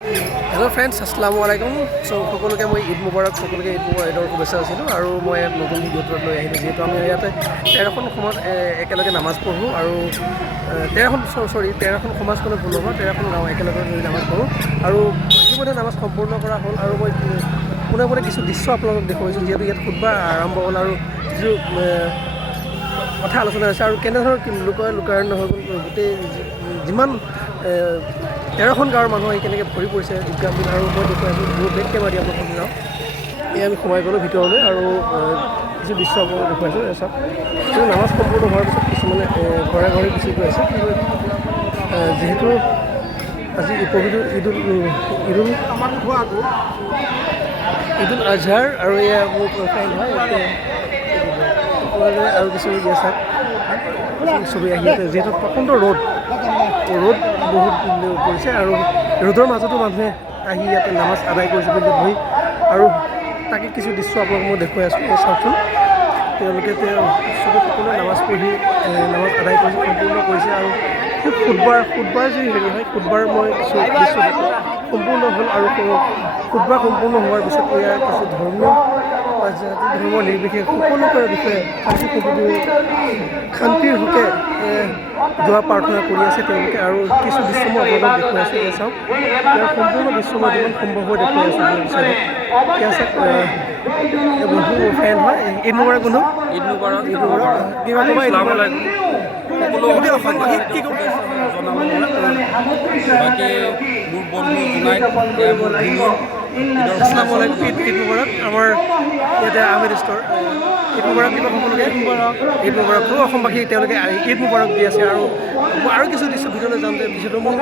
Hello' friends আসসালামু আলাইকুম চ' সকলোকে মই ঈদ মুবাৰক সকলোকে ঈদ মুবাৰক ঈদৰ শুভেচ্ছা আছিলোঁ আৰু মই নতুন ভিডিঅ'টোত লৈ আহিলোঁ। যিহেতু আমি ইয়াতে তেৰখন সমাজ একেলগে নামাজ পঢ়োঁ আৰু তেৰখন চৰি তেৰখন সমাজখনত ভুল হ'ব তেৰখন গাঁও একেলগে লৈ নামাজ পঢ়োঁ। আৰু ইতিমধ্যে নামাজ সম্পূৰ্ণ কৰা হ'ল আৰু মই পোনে পোনে কিছু দৃশ্য আপোনালোকক দেখুৱাইছোঁ যিহেতু ইয়াত খুতবা আৰম্ভ হ'ল আৰু এ, কথা আলোচনা হৈছে। আৰু কেনেধৰণৰ লোকায়ন লোকাৰণ্য হৈ গ'ল গোটেই যিমান তেৰখন গাঁৱৰ মানুহ আহি কেনেকৈ ভৰি পৰিছে ঈদগাহবিল আৰু মই দেখুৱাইছোঁ বহুত বেগ কেমেৰা দি আপোনালোকক যাওঁ। এই আমি সোমাই গ'লোঁ ভিতৰলৈ আৰু যি দৃশ্য দেখুৱাইছোঁ চাওক। কিন্তু নামাজ সম্পূৰ্ণ হোৱাৰ পিছত কিছুমানে ঘৰে ঘৰে গুচি গৈ আছে। কিন্তু যিহেতু আজি পবিত্ৰ ঈদুল ঈদুল ঈদুল আজহাৰ আৰু এয়া মোৰ ফ্ৰেণ্ড হয় আৰু কিছু ছবি আহি আছে, যিহেতু প্ৰচণ্ড ৰ'দ। ৰ'দ বহুত পৰিছে আৰু ৰ'দৰ মাজতো মানুহে আহি ইয়াতে নামাজ আদায় কৰিছে বুলি বহি আৰু তাকে কিছু দৃশ্য আপোনালোকক মই দেখুৱাই আছোঁ চাওকচোন তেওঁলোকে তেওঁ চবে সকলোৱে নামাজ পঢ়ি নামাজ আদায় কৰিছে সম্পূৰ্ণ কৰিছে আৰু সেই ফুটবাৰ ফুটবাৰ যি হেৰি হয় ফুটবাৰ মই কিছু দৃশ্য সম্পূৰ্ণ হ'ল আৰু ফুটবাৰ সম্পূৰ্ণ হোৱাৰ পিছত ইয়াৰ কিছু ধৰ্মীয় জাতি ধৰ্ম নিৰ্বিশেষে সকলোৰে বিষয়ে শান্তি সম্প্ৰীতি শান্তিৰ হকে দোৱা প্ৰাৰ্থনা কৰি আছে তেওঁলোকে আৰু কিছু দৃশ্য মই আপোনালোকক দেখুৱাই আছোঁ। এয়া চাওক ইয়াৰ সম্পূৰ্ণ দৃশ্য মই যিমান সম্ভৱ হৈ দেখুৱাই আছোঁ আপোনাৰ বিচাৰে এয়া চাওক বন্ধু ফ্ৰেণ্ড হয় ঈদ মুবাৰক বন্ধু। ঈদ মুবাৰক ঈদ মুবাৰক। কিবা ক'বা ঈদ মুবাৰক। গোটেই অসমবাসীক কি ক'ব? বাকী মোৰ বন্ধু জোনাইত মোৰ আসসালামু আলাইকুম ঈদ ঈদ মুবাৰক আমাৰ ইয়াতে আহমেদ ষ্ট'ৰ ঈদ মুবাৰক দিব সকলোকে। ঈদ মুবাৰক ঈদ অসমবাসী তেওঁলোকে ঈদ মুবাৰক দি আছে আৰু আৰু কিছু দৃশ্য ভিতৰলৈ যাম যে যিহেতু মোৰ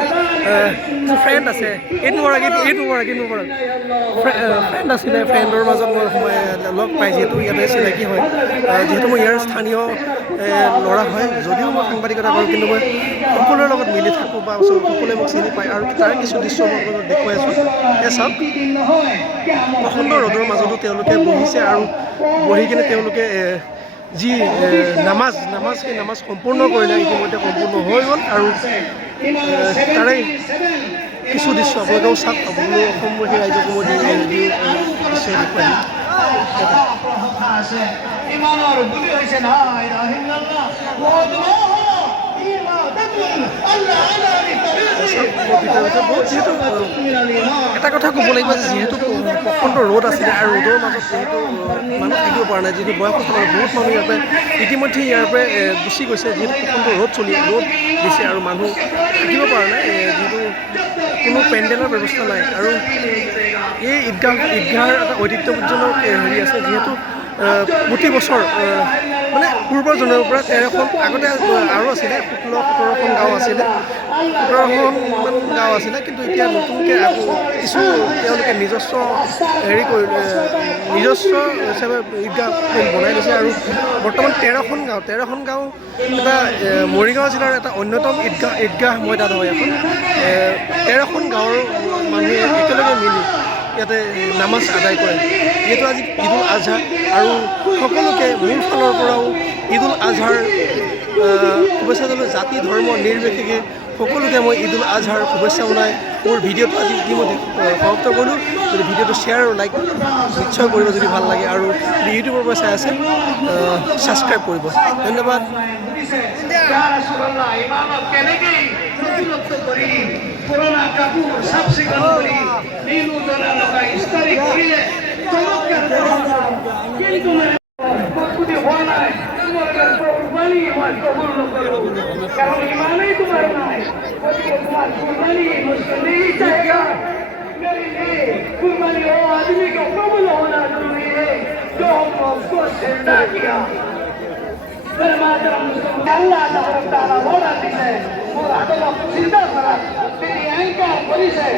কিছু ফ্ৰেণ্ড আছে ঈদ মুবাৰক ঈদ ঈদ মুবাৰক ঈদ মুবাৰক। ফ্ৰেণ্ড আছিলে ফ্ৰেণ্ডৰ মাজত মই সোমাই লগ পাই যিহেতু ইয়াতে চিনাকি হয় যিহেতু মই ইয়াৰ স্থানীয় ল'ৰা হয় যদিও মই সাংবাদিকতা কৰোঁ কিন্তু মই সকলোৰে লগত মিলি থাকোঁ বা ওচৰ সকলোৱে মোক চিনি পায়। আৰু তাৰ কিছু দৃশ্য মই আপোনালোকক দেখুৱাই আছোঁ। এয়া চাওক প্ৰচণ্ড ৰ'দৰ মাজতো তেওঁলোকে বহিছে আৰু বহি কিনে তেওঁলোকে যি নামাজ নামাজ সেই নামাজ সম্পূৰ্ণ কৰিলে ইতিমধ্যে সম্পূৰ্ণ হৈ গ'ল আৰু তাৰে কিছু দৃশ্য আপোনালোকেও চাওক। আপোনালোক অসমবাসী ৰাইজকো মই দি- দি- দৃশ্য দেখুৱাই দিম ইমানৰ বুলি হৈছে না যিহেতু এটা কথা ক'ব লাগিব যে যিহেতু প্ৰচণ্ড ৰ'দ আছিলে আৰু ৰ'দৰ মাজত যিহেতু মানুহ থাকিব পৰা নাই, যিহেতু বয়সস্থ মানুহ, বহুত মানুহ ইয়াৰ ইতিমধ্যে ইয়াৰ পৰা গুচি গৈছে, যিহেতু প্ৰচণ্ড ৰ'দ চলি, ৰ'দ দিছে আৰু মানুহ থাকিব পৰা নাই যিহেতু কোনো পেণ্ডেলৰ ব্যৱস্থা নাই। আৰু এই ঈদগাহ, ঈদগাহৰ এটা ঐতিহ্যজনক হেৰি আছে, যিহেতু প্ৰতি বছৰ মানে পূৰ্বৰ জন্মৰ পৰা তেৰখন, আগতে আৰু আছিলে ষোল্ল সোতৰখন গাঁও আছিলে। সোতৰখনমান গাঁও আছিলে, কিন্তু এতিয়া নতুনকৈ আকৌ কিছু তেওঁলোকে নিজস্ব হেৰি কৰি নিজস্ব হিচাপে ঈদগাহ বনাই দিছে আৰু বৰ্তমান তেৰখন গাঁও তেৰখন গাঁও এটা মৰিগাঁও জিলাৰ এটা অন্যতম ঈদগাহ ঈদগাহ ময়দান হয় এখন। তেৰখন গাঁৱৰ মানুহে একেলগে মিলি ইয়াতে নামাজ আদায় কৰে। যিহেতু আজি ঈদুল আজহা আৰু সকলোকে মোৰ ফালৰ পৰাও ঈদুল আজহাৰ আহ, শুভেচ্ছা জনাই জাতি ধৰ্ম নিৰ্বিশেষে সকলোকে মই ঈদুল আজহাৰ শুভেচ্ছা জনাই মোৰ ভিডিঅ'টো আজি ইতিমধ্যে সমাপ্ত কৰিলোঁ। যদি ভিডিঅ'টো শ্বেয়াৰ আৰু লাইক নিশ্চয় কৰিব যদি ভালো লাগে আৰু যদি ইউটিউবৰ পৰা চাই আছে ছাবস্ক্ৰাইব কৰিব। ধন্যবাদ। ইয়া রাসূলুল্লাহ ইমামত কেনেকৈ বিৰক্ত কৰি পুৰণা কাপোৰ চাফ চিকুণ কৰি নীলু জ্বলা লগা ইস্তাৰি কৰিলে চমৎকাৰ কিন্তু মানে প্ৰস্তুতি হোৱা নাই তোমালোকৰ কুৰবানী মই কবুল নকৰোঁ কাৰণ ইমানেই তোমাৰ নাই গতিকে তোমাৰ কুৰবানী মুছলি চাহেগা मेरी लिए कुर्बानी हो आदमी को कबूल होना जरूरी है जो हमको उसको सिरना किया আল্লাহ তাআলা মোরা দিছে মোর আদলক চিন্তা ಅಲ್ಲ তিনি ಅಲ್ಲ করিছে